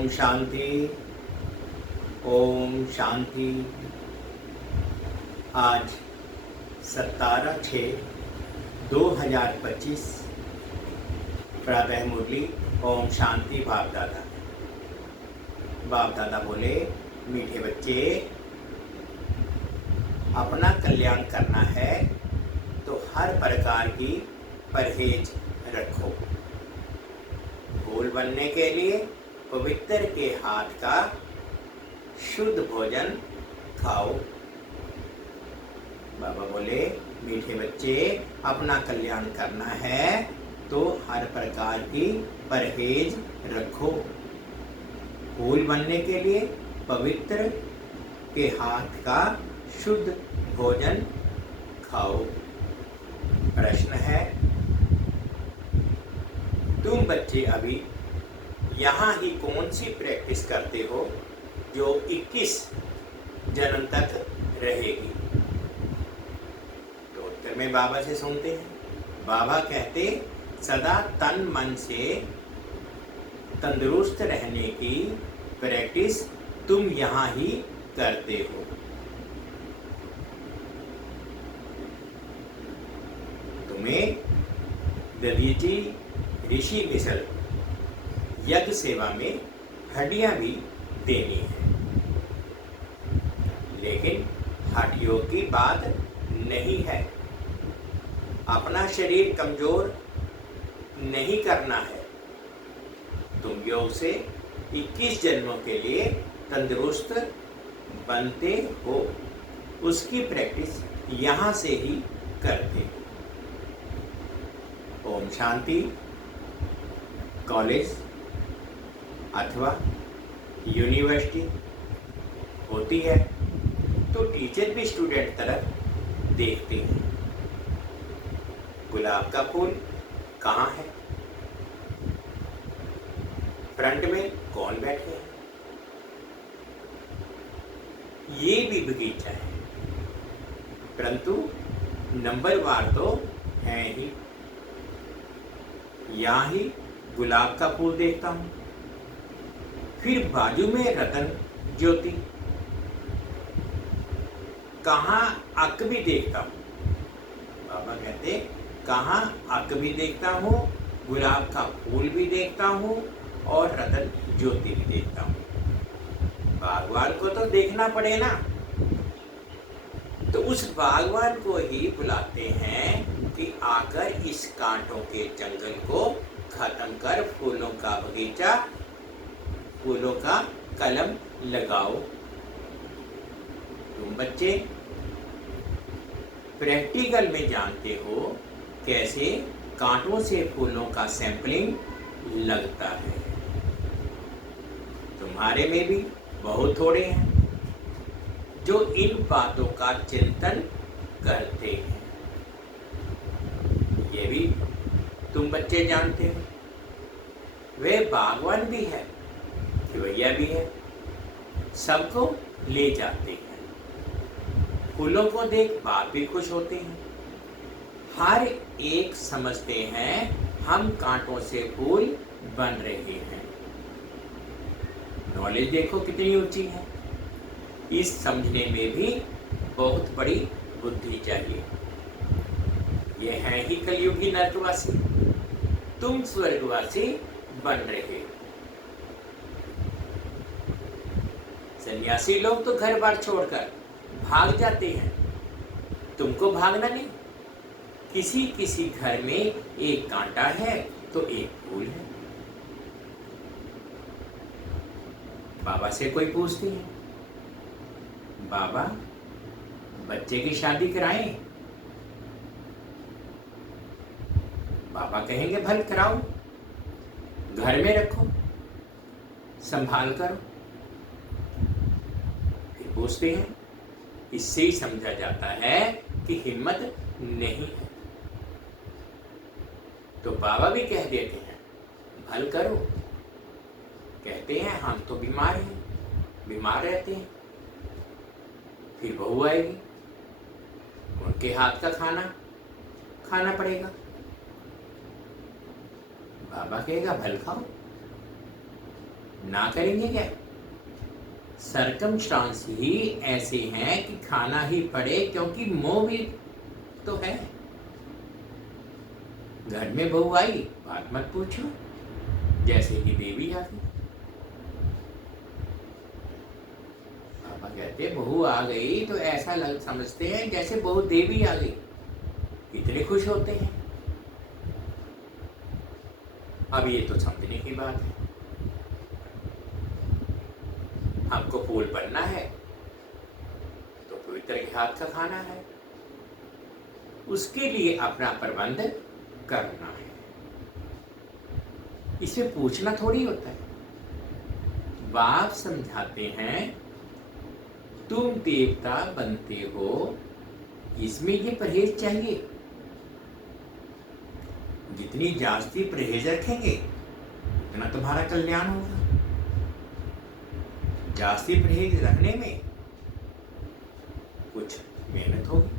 ओम शांति। ओम शांति। आज 17/6/2025 प्रातः मुरली ओम शांति। बाप दादा बोले, मीठे बच्चे, अपना कल्याण करना है तो हर प्रकार की परहेज रखो। फूल बनने के लिए पवित्र के हाथ का शुद्ध भोजन खाओ। बाबा बोले, मीठे बच्चे, अपना कल्याण करना है तो हर प्रकार की परहेज रखो। फूल बनने के लिए पवित्र के हाथ का शुद्ध भोजन खाओ। प्रश्न है, तुम बच्चे अभी यहाँ ही कौन सी प्रैक्टिस करते हो जो 21 जन्म तक रहेगी? तो उत्तर में बाबा से सुनते हैं। बाबा कहते, सदा तन मन से तंदुरुस्त रहने की प्रैक्टिस तुम यहाँ ही करते हो। तुम्हें दधीची ऋषि मिसल यज्ञ सेवा में हड्डियां भी देनी है, लेकिन हड्डियों की बात नहीं है। अपना शरीर कमजोर नहीं करना है। तुम योग से 21 जन्मों के लिए तंदुरुस्त बनते हो, उसकी प्रैक्टिस यहाँ से ही करते हो। ओम शांति। कॉलेज अथवा यूनिवर्सिटी होती है तो टीचर भी स्टूडेंट तरफ देखते हैं। गुलाब का फूल कहाँ है? फ्रंट में कौन बैठे हैं? ये भी बगीचा है, परंतु नंबरवार तो है ही। यहाँ ही गुलाब का फूल देखता हूँ, फिर बाजू में रतन ज्योति, कहाँ अक भी देखता हूँ। बाबा कहते, कहाँ अक भी देखता हूँ, गुलाब का फूल भी देखता हूँ और रतन ज्योति भी देखता हूँ। बागवान को तो देखना पड़े ना, तो उस बागवान को ही बुलाते हैं कि आकर इस कांटों के जंगल को खत्म कर फूलों का बगीचा, फूलों का कलम लगाओ। तुम बच्चे प्रैक्टिकल में जानते हो कैसे कांटों से फूलों का सैंपलिंग लगता है। तुम्हारे में भी बहुत थोड़े हैं जो इन बातों का चिंतन करते हैं। ये भी तुम बच्चे जानते हो। वे बागवान भी है, खिवैया भी है, सबको ले जाते हैं। फूलों को देख बाप भी खुश होते हैं। हर एक समझते हैं हम कांटों से फूल बन रहे हैं। नॉलेज देखो कितनी ऊंची है। इस समझने में भी बहुत बड़ी बुद्धि चाहिए। ये है ही कलयुगी नरकवासी, तुम स्वर्गवासी बन रहे हो। सन्यासी लोग तो घर बार छोड़कर भाग जाते हैं, तुमको भागना नहीं। किसी किसी घर में एक कांटा है तो एक फूल है। बाबा से कोई पूछती है, बाबा बच्चे की शादी कराएं? बाबा कहेंगे, भल कराओ, घर में रखो, संभाल करो। फिर पूछते हैं, इससे ही समझा जाता है कि हिम्मत नहीं है। तो बाबा भी कह देते हैं, भल करो। कहते हैं, हम तो बीमार हैं, बीमार रहते हैं। फिर बहू आएगी, उनके हाथ का खाना खाना पड़ेगा। बाबा कहेगा, भल खाओ। ना करेंगे क्या? सरकमस्टांस ही ऐसे हैं कि खाना ही पड़े, क्योंकि मोह भी तो है। घर में बहू आई, बात मत पूछो, जैसे कि देवी आ गई। पापा कहते बहू आ गई तो ऐसा समझते हैं जैसे बहू देवी आ गई, इतने खुश होते हैं। अब ये तो समझने की बात है। हमको फूल बनना है तो पवित्र के हाथ का खाना है, उसके लिए अपना प्रबंध करना है। इसे पूछना थोड़ी होता है। बाप समझाते हैं तुम देवता बनते हो, इसमें ये परहेज चाहिए। जितनी जास्ती परहेज रखेंगे उतना तुम्हारा कल्याण होगा। जास्ती परहेज रखने में कुछ मेहनत होगी,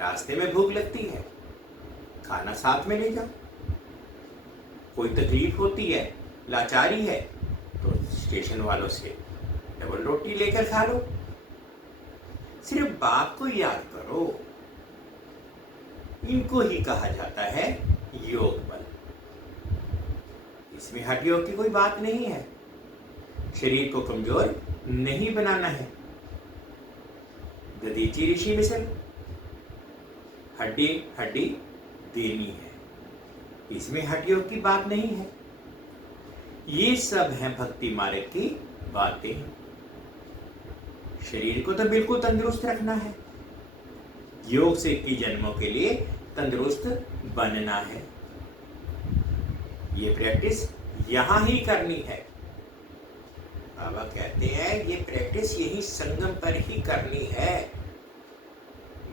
रास्ते में भूख लगती है, खाना साथ में ले जाओ। कोई तकलीफ होती है, लाचारी है, तो स्टेशन वालों से डबल रोटी लेकर खा लो। सिर्फ बाप को याद करो। इनको ही कहा जाता है योग बल। इसमें हठ योग की कोई बात नहीं है। शरीर को कमजोर नहीं बनाना है। दधीची ऋषि मिसल हड्डी हड्डी देनी है, इसमें हठ योग की बात नहीं है। ये सब है भक्ति मार्ग की बातें। शरीर को तो बिल्कुल तंदुरुस्त रखना है। योग से की जन्मों के लिए तंदुरुस्त बनना है। ये प्रैक्टिस यहां ही करनी है। बाबा कहते हैं ये प्रैक्टिस यही संगम पर ही करनी है।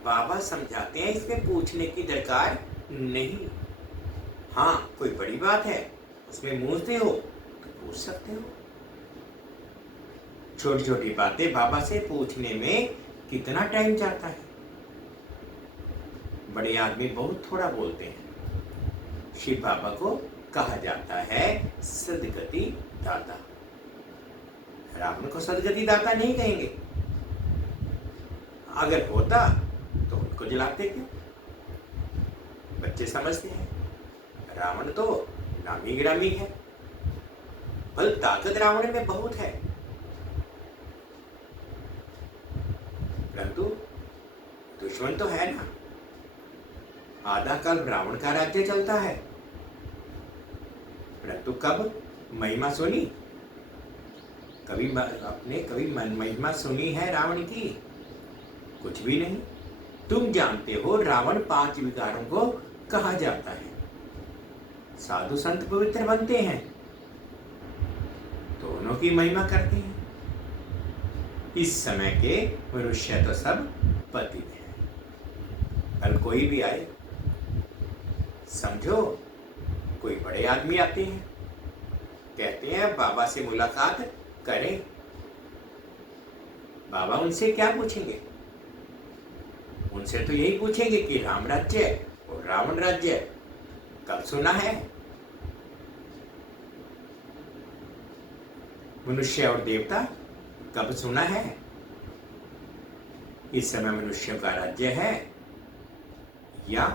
बाबा समझाते हैं इसमें पूछने की दरकार नहीं। हाँ, कोई बड़ी बात है उसमें मूझते हो तो पूछ सकते हो। छोटी छोटी बातें बाबा से पूछने में कितना टाइम जाता है। बड़े आदमी बहुत थोड़ा बोलते हैं। शिव बाबा को कहा जाता है सदगति दाता। रावण को सदगति दाता नहीं कहेंगे। अगर होता तो उनको जलाते क्यों? बच्चे समझते हैं रावण तो नामी ग्रामी है, बल ताकत रावण में बहुत है, परंतु दुश्मन तो है ना। आधा काल रावण का राज्य चलता है, परंतु कब महिमा सुनी? कभी महिमा सुनी है रावण की? कुछ भी नहीं। तुम जानते हो रावण 5 विकारों को कहा जाता है। साधु संत पवित्र बनते हैं, दोनों की महिमा करते हैं। इस समय के मनुष्य तो सब पतित हैं। कल कोई भी आए, समझो कोई बड़े आदमी आते हैं, कहते हैं बाबा से मुलाकात करें। बाबा उनसे क्या पूछेंगे? उनसे तो यही पूछेंगे कि राम राज्य और रावण राज्य कब सुना है? मनुष्य और देवता कब सुना है? इस समय मनुष्यों का राज्य है या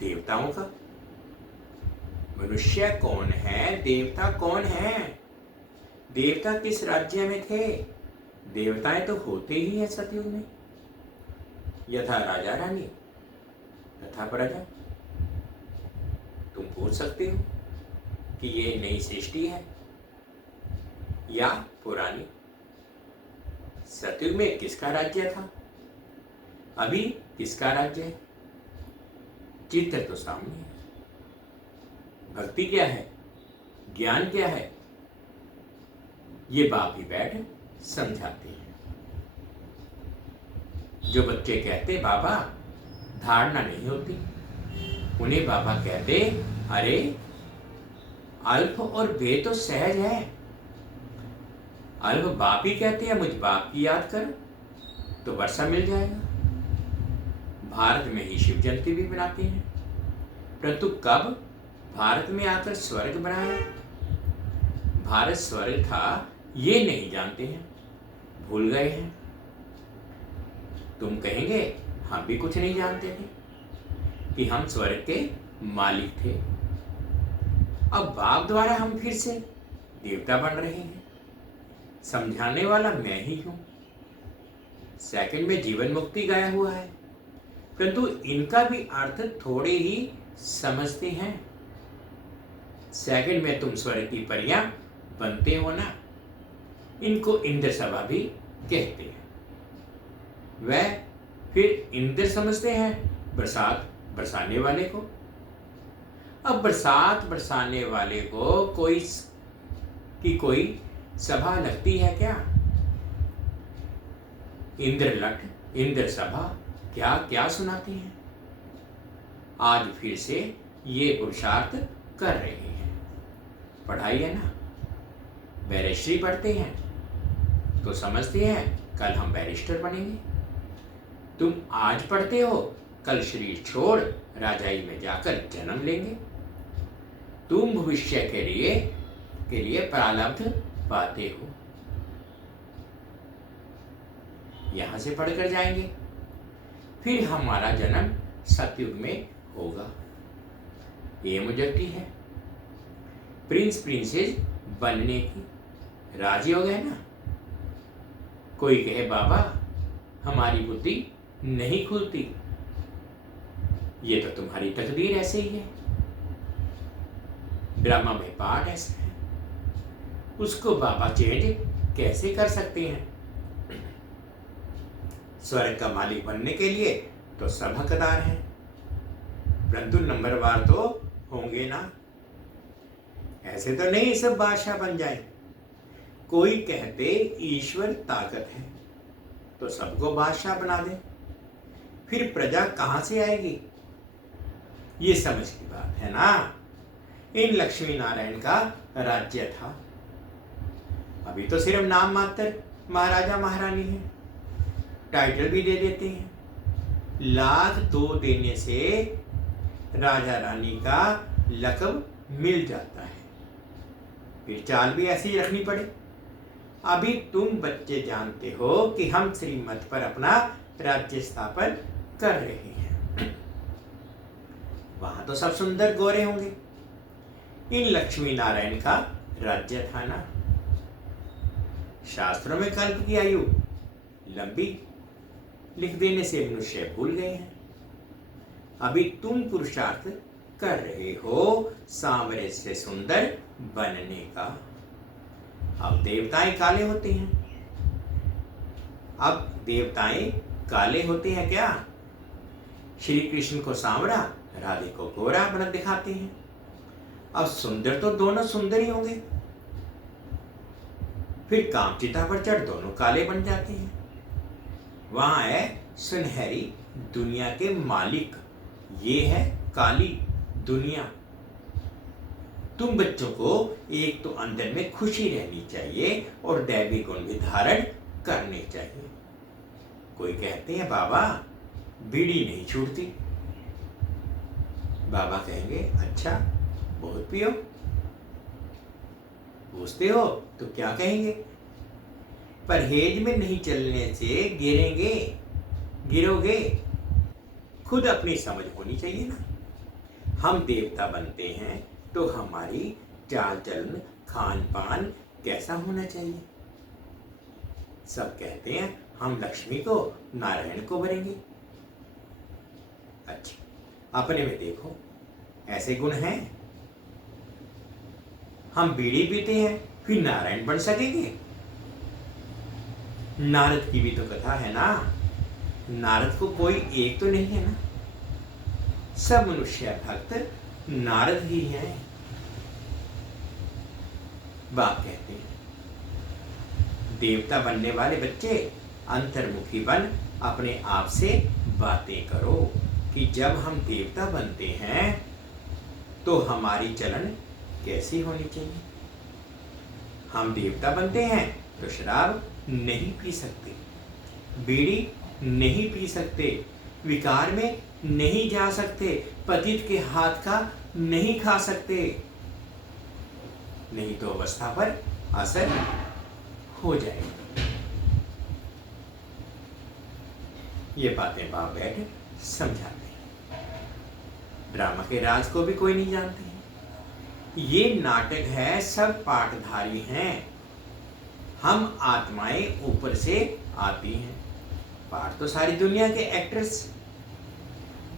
देवताओं का? मनुष्य कौन है, देवता कौन है? देवता किस राज्य में थे? देवताएं तो होते ही हैं सतयुग में। यथा राजा रानी तथा प्रजा। तुम पूछ सकते हो कि ये नई सृष्टि है या पुरानी। सतयुग में किसका राज्य था, अभी किसका राज्य है? चित्र तो सामने है। भक्ति क्या है, ज्ञान क्या है, ये बाप ही बैठ समझाते हैं। जो बच्चे कहते बाबा धारणा नहीं होती, उन्हें बाबा कहते अरे अल्प और बे तो सहज है। अल्प बाप ही कहते हैं मुझ बाप की याद कर तो वर्षा मिल जाएगा। भारत में ही शिव जयंती भी मनाते हैं, परंतु कब भारत में आकर स्वर्ग बनाया? भारत स्वर्ग था ये नहीं जानते हैं, भूल गए हैं। तुम कहेंगे हम भी कुछ नहीं जानते थे कि हम स्वर्ग के मालिक थे। अब बाप द्वारा हम फिर से देवता बन रहे हैं। समझाने वाला मैं ही हूं। सेकंड में जीवन मुक्ति गाया हुआ है, परंतु इनका भी अर्थ थोड़े ही समझते हैं। सेकंड में तुम स्वर्ग की परियां बनते हो ना, इनको इंद्र सभा भी कहते हैं। वह फिर इंद्र समझते हैं बरसात बरसाने वाले को। अब बरसात बरसाने वाले को कोई सभा लगती है क्या? इंद्र सभा क्या क्या सुनाती है। आज फिर से ये पुरुषार्थ कर रहे हैं। पढ़ाई है ना, बैरिस्ट्री पढ़ते हैं तो समझते हैं कल हम बैरिस्टर बनेंगे। तुम आज पढ़ते हो, कल शरीर छोड़ राजाई में जाकर जन्म लेंगे। तुम भविष्य के लिए प्रारब्ध पाते हो। यहां से पढ़कर जाएंगे, फिर हमारा जन्म सतयुग में होगा। ये मुझे है प्रिंस प्रिंसेस बनने की। राजी हो गए ना? कोई कहे बाबा हमारी बुद्धि नहीं खुलती, ये तो तुम्हारी तकदीर ऐसे ही है। ड्रामा में पार्ट ऐसा है, उसको बाबा चेंज कैसे कर सकते हैं? स्वर्ग का मालिक बनने के लिए तो सब हकदार हैं, परंतु नंबरवार तो होंगे ना। ऐसे तो नहीं सब बादशाह बन जाए। कोई कहते ईश्वर ताकत है तो सबको बादशाह बना दे, फिर प्रजा कहां से आएगी? ये समझ की बात है ना। इन लक्ष्मी नारायण का राज्य था, अभी तो सिर्फ नाम मात्र महाराजा महारानी है। टाइटल भी दे देते हैं। लाख दो देने से राजा रानी का लक़ब मिल जाता है, फिर चाल भी ऐसी ही रखनी पड़े। अभी तुम बच्चे जानते हो कि हम श्रीमत पर अपना राज्य स्थापन कर रहे हैं। वहां तो सब सुंदर गोरे होंगे। इन लक्ष्मी नारायण का राज्य था ना। शास्त्रों में कल्प की आयु लंबी लिख देने से मनुष्य भूल गए हैं। अभी तुम पुरुषार्थ कर रहे हो सांवरे से सुंदर बनने का। अब देवताएं काले होते हैं। अब देवताएं काले होते हैं क्या? श्री कृष्ण को सांवरा, राधे को गोरा बना दिखाते हैं। अब सुंदर तो दोनों सुंदर ही होंगे, फिर कामचिता पर चढ़ दोनों काले बन जाते हैं। वहां है सुनहरी दुनिया के मालिक, ये है काली दुनिया। तुम बच्चों को एक तो अंदर में खुशी रहनी चाहिए और दैवी गुण भी धारण करने चाहिए। कोई कहते हैं बाबा बीड़ी नहीं छूटती। बाबा कहेंगे अच्छा बहुत पियो। पूछते हो तो क्या कहेंगे? परहेज में नहीं चलने से गिरोगे। खुद अपनी समझ होनी चाहिए ना। हम देवता बनते हैं तो हमारी चाल चलन खान पान कैसा होना चाहिए? सब कहते हैं हम लक्ष्मी को नारायण को भरेंगे। अच्छा अपने में देखो ऐसे गुण हैं। हम बीड़ी पीते हैं फिर नारायण बन सकेंगे? नारद की भी तो कथा है ना। नारद को कोई एक तो नहीं है ना, सब मनुष्य भक्त नारद ही हैं। बाप कहते हैं देवता बनने वाले बच्चे अंतर्मुखी बन अपने आप से बातें करो कि जब हम देवता बनते हैं तो हमारी चलन कैसी होनी चाहिए। हम देवता बनते हैं तो शराब नहीं पी सकते, बीड़ी नहीं पी सकते, विकार में नहीं जा सकते, पतित के हाथ का नहीं खा सकते। नहीं तो अवस्था पर असर हो जाएगा। ये बातें बाप बैठ समझाते हैं। ड्रामा के राज को भी कोई नहीं जानते हैं। ये नाटक है, सब पाठधारी हैं। हम आत्माएं ऊपर से आती हैं। पाठ तो सारी दुनिया के एक्टर्स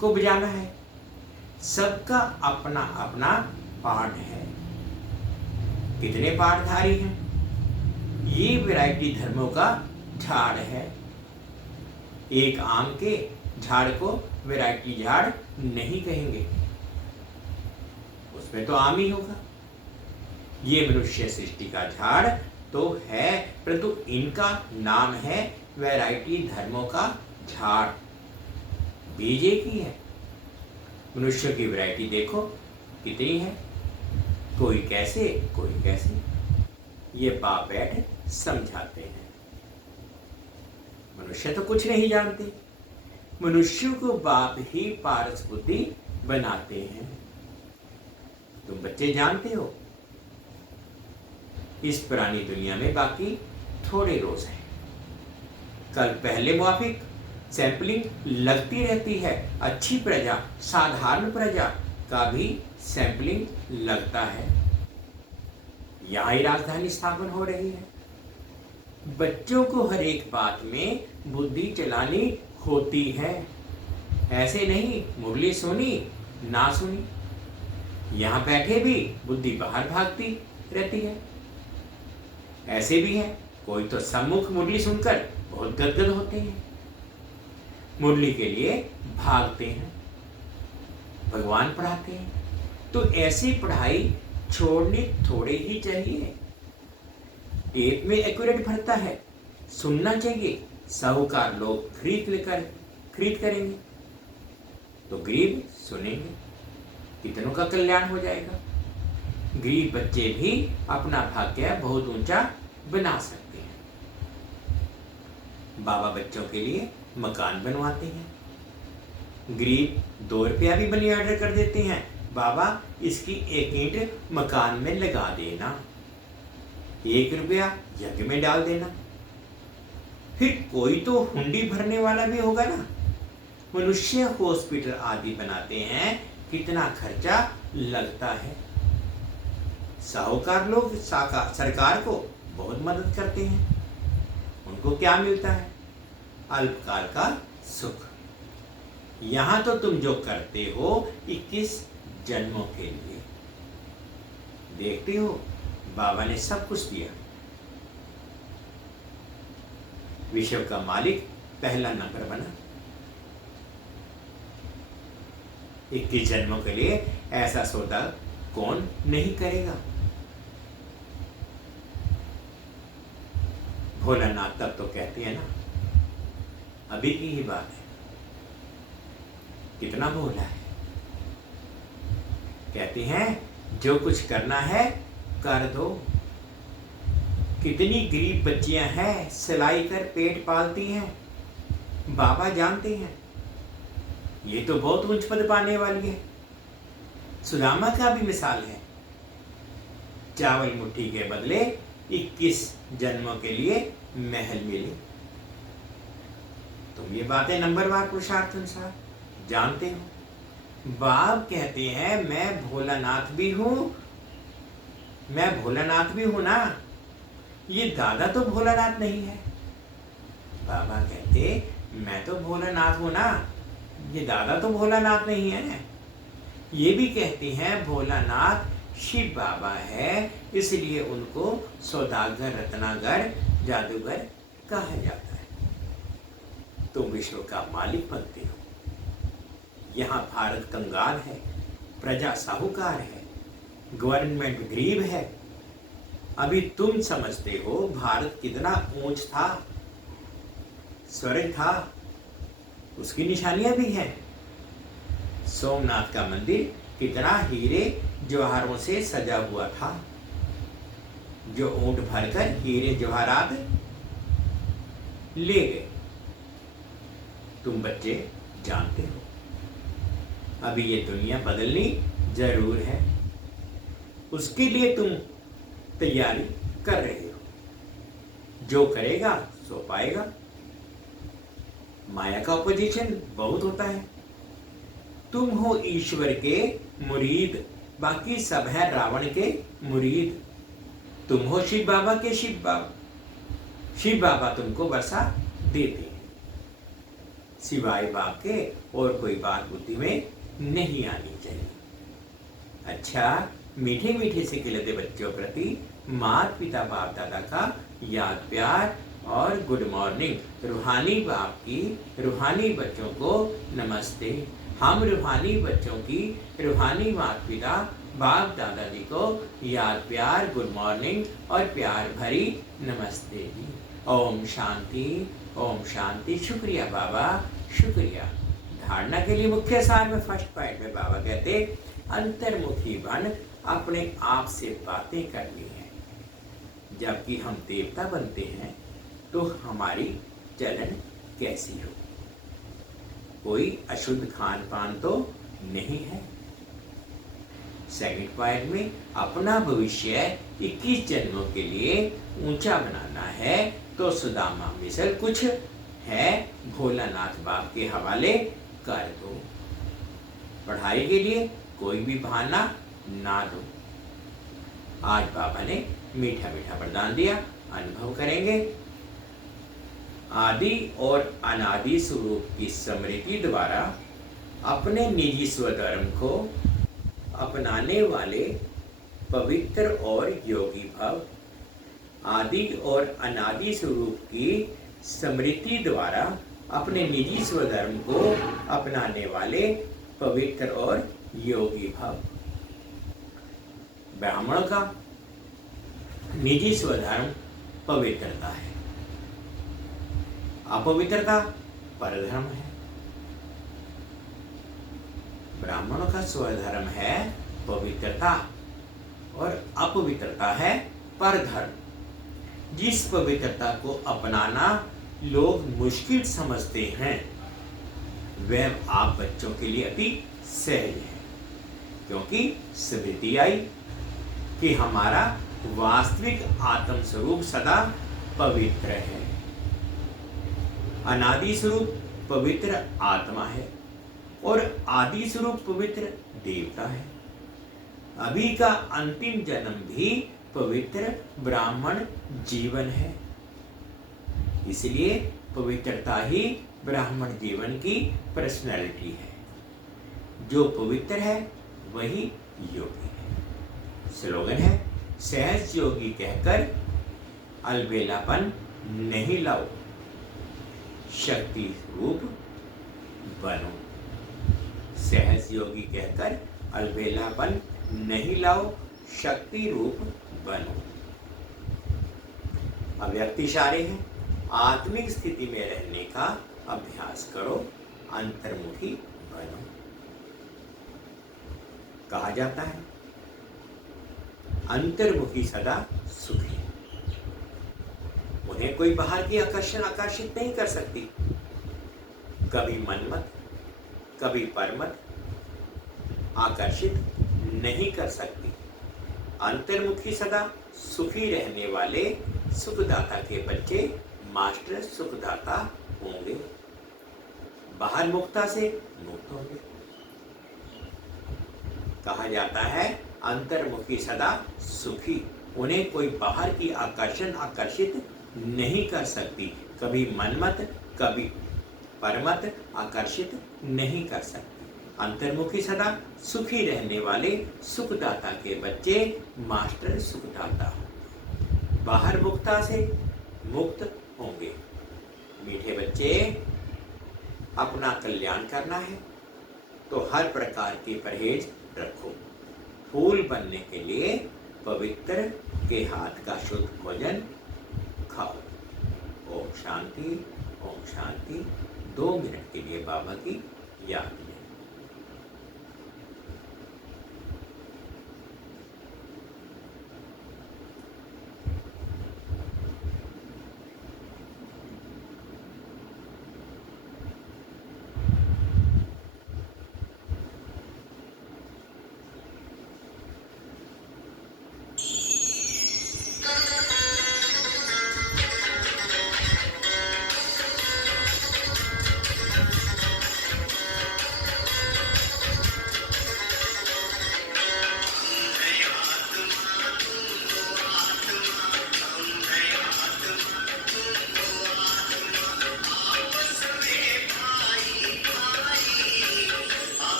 को बजाना है। सबका अपना अपना पाठ है। कितने पाठधारी हैं? ये वैरायटी धर्मों का झाड़ है। एक आम के झाड़ को वैरायटी झाड़ नहीं कहेंगे, उसमें तो आम ही होगा। ये मनुष्य सृष्टि का झाड़ तो है, परंतु इनका नाम है वैरायटी धर्मों का झाड़। बीज एक ही है। मनुष्य की वैरायटी देखो कितनी है, कोई कैसे कोई कैसे। ये बाप बैठ समझाते हैं। मनुष्य तो कुछ नहीं जानते। मनुष्यों को बाप ही पारस बुद्धि बनाते हैं। तुम बच्चे जानते हो, इस पुरानी दुनिया में बाकी थोड़े रोज हैं। कल पहले मुआफिक सैंपलिंग लगती रहती है। अच्छी प्रजा, साधारण प्रजा का भी सैंपलिंग लगता है। यहाँ ही राजधानी स्थापन हो रही है। बच्चों को हर एक बात में बुद्धि चलानी होती है। ऐसे नहीं मुरली सुनी ना सुनी, यहाँ बैठे भी बुद्धि बाहर भागती रहती है। ऐसे भी है, कोई तो सम्मुख मुरली सुनकर बहुत गदगद होते हैं, मुरली के लिए भागते हैं, भगवान पढ़ाते हैं। तो ऐसी पढ़ाई छोड़नी थोड़े ही चाहिए। पेट में एक्यूरेट भरता है, सुनना चाहिए। साहूकार लोग खरीद करेंगे तो गरीब सुनेंगे, कितनों का कल्याण हो जाएगा। गरीब बच्चे भी अपना भाग्य बहुत ऊंचा बना सकते हैं। बाबा बच्चों के लिए मकान बनवाते हैं। गरीब 2 रुपया भी मनी ऑर्डर कर देते हैं, बाबा इसकी 1 ईंट मकान में लगा देना, 1 रुपया यज्ञ में डाल देना। फिर कोई तो हुंडी भरने वाला भी होगा ना। मनुष्य हॉस्पिटल आदि बनाते हैं, कितना खर्चा लगता है। साहूकार लोग सरकार को बहुत मदद करते हैं। उनको क्या मिलता है? अल्पकाल का सुख। यहां तो तुम जो करते हो 21 जन्मों के लिए। देखते हो बाबा ने सब कुछ दिया। विश्व का मालिक पहला नंबर बना। 21 जन्मों के लिए ऐसा सौदा कौन नहीं करेगा? भोलानाथ तब तो कहते हैं ना, अभी की ही बात है, कितना भोला है। कहते हैं जो कुछ करना है कर दो। कितनी गरीब बच्चियां हैं, सिलाई कर पेट पालती हैं, बाबा जानते हैं। ये तो बहुत ऊंच पद पाने वाली है। सुदामा का भी मिसाल है। चावल मुट्ठी के बदले 21 जन्मों के लिए महल मिले। तुम ये बातें नंबरवार पुरुषार्थ अनुसार जानते हो। बाप कहते हैं मैं भोलानाथ भी हूं, मैं भोलानाथ भी हूं ना। ये दादा तो भोलानाथ नहीं है। बाबा कहते मैं तो भोलानाथ हूं ना, ये दादा तो भोलानाथ नहीं है। ये भी कहते हैं भोलानाथ शिव बाबा है, इसलिए उनको सौदागर, रत्नागर, जादूगर कहा जाता है। तुम विश्व का मालिक बनते हो। यहाँ भारत कंगाल है, प्रजा साहूकार है, गवर्नमेंट गरीब है। अभी तुम समझते हो भारत कितना ऊंच था, स्वर्ग था, उसकी निशानियां भी हैं। सोमनाथ का मंदिर कितना हीरे जवाहरों से सजा हुआ था, जो ऊंट भरकर हीरे जवाहरात ले गए। तुम बच्चे जानते हो। अभी ये दुनिया बदलनी जरूर है। उसके लिए तुम तैयारी कर रहे हो। जो करेगा सो पाएगा। माया का अपोजिशन बहुत होता है। तुम हो ईश्वर के मुरीद, बाकी सब है रावण के मुरीद। तुम हो शिव बाबा के शिव बाबा, शिव बाबा तुमको वर्षा देते हैं। सिवाय बाप के और कोई बात बुद्धि में नहीं आनी चाहिए। अच्छा, मीठे मीठे से खिलते बच्चों प्रति माता पिता बाप दादा का याद प्यार और गुड मॉर्निंग। रूहानी बाप की रूहानी बच्चों को नमस्ते। हम रूहानी बच्चों की रूहानी माता पिता बाप दादाजी को याद प्यार गुड मॉर्निंग और प्यार भरी नमस्ते जी। ओम शांति, ओम शांति। शुक्रिया बाबा, शुक्रिया। धारणा के लिए मुख्य सार में फर्स्ट पॉइंट में बाबा कहते अंतर्मुखी बन अपने आप से बातें करनी है। जबकि हम देवता बनते हैं तो हमारी चलन कैसी हो? कोई अशुद्ध खान पान तो नहीं है। सेकंड पॉइंट में अपना भविष्य 21 जन्मों के लिए ऊंचा बनाना है तो सुदामा मिसल कुछ है भोलानाथ बाप के हवाले कर दो। पढ़ाई के लिए कोई भी बहाना ना दो। आज बाबा ने मीठा मीठा वरदान दिया, अनुभव करेंगे। आदि और अनादि स्वरूप की स्मृति द्वारा अपने निजी स्वधर्म को अपनाने वाले पवित्र और योगी भव। आदि और अनादि स्वरूप की स्मृति द्वारा अपने निजी स्वधर्म को अपनाने वाले पवित्र और योगी भव। ब्राह्मण का निजी स्वधर्म पवित्रता है, अपवित्रता परधर्म है। ब्राह्मणों का स्वधर्म है पवित्रता और अपवित्रता है परधर्म। जिस पवित्रता को अपनाना लोग मुश्किल समझते हैं वह आप बच्चों के लिए अति सहज है, क्योंकि स्मृति आई कि हमारा वास्तविक आत्म स्वरूप सदा पवित्र है। अनादि स्वरूप पवित्र आत्मा है और आदि स्वरूप पवित्र देवता है। अभी का अंतिम जन्म भी पवित्र ब्राह्मण जीवन है। इसलिए पवित्रता ही ब्राह्मण जीवन की पर्सनैलिटी है। जो पवित्र है वही योगी है। स्लोगन है सहज योगी कहकर अलबेलापन नहीं लाओ, शक्ति रूप बनो। सहज योगी कहकर अलबेलापन नहीं लाओ, शक्ति रूप बनो। अव्यक्त इशारे हैं। आत्मिक स्थिति में रहने का अभ्यास करो, अंतर्मुखी बनो। कहा जाता है अंतर्मुखी सदा सुखी। उन्हें कोई बाहर की आकर्षण आकर्षित नहीं कर सकती। कभी मनमत कभी परमत आकर्षित नहीं कर सकती। अंतर्मुखी सदा सुखी रहने वाले सुखदाता के बच्चे मास्टर सुखदाता होंगे। बाहर मुक्ता से मुक्त होंगे। कहा जाता है अंतर्मुखी सदा सुखी। उन्हें कोई बाहर की आकर्षण आकर्षित नहीं कर सकती। कभी मनमत कभी परमत आकर्षित नहीं कर सकती। अंतर्मुखी सदा सुखी रहने वाले सुखदाता के बच्चे मास्टर सुखदाता। बाहर मुक्ता से मुक्त होंगे। मीठे बच्चे, अपना कल्याण करना है तो हर प्रकार की परहेज रखो। फूल बनने के लिए पवित्र के हाथ का शुद्ध भोजन खाओ। ओम शांति, ओम शांति। 2 मिनट के लिए बाबा की याद लें।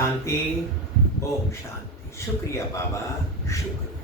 शांति, ओम शांति। शुक्रिया बाबा, शुक्रिया।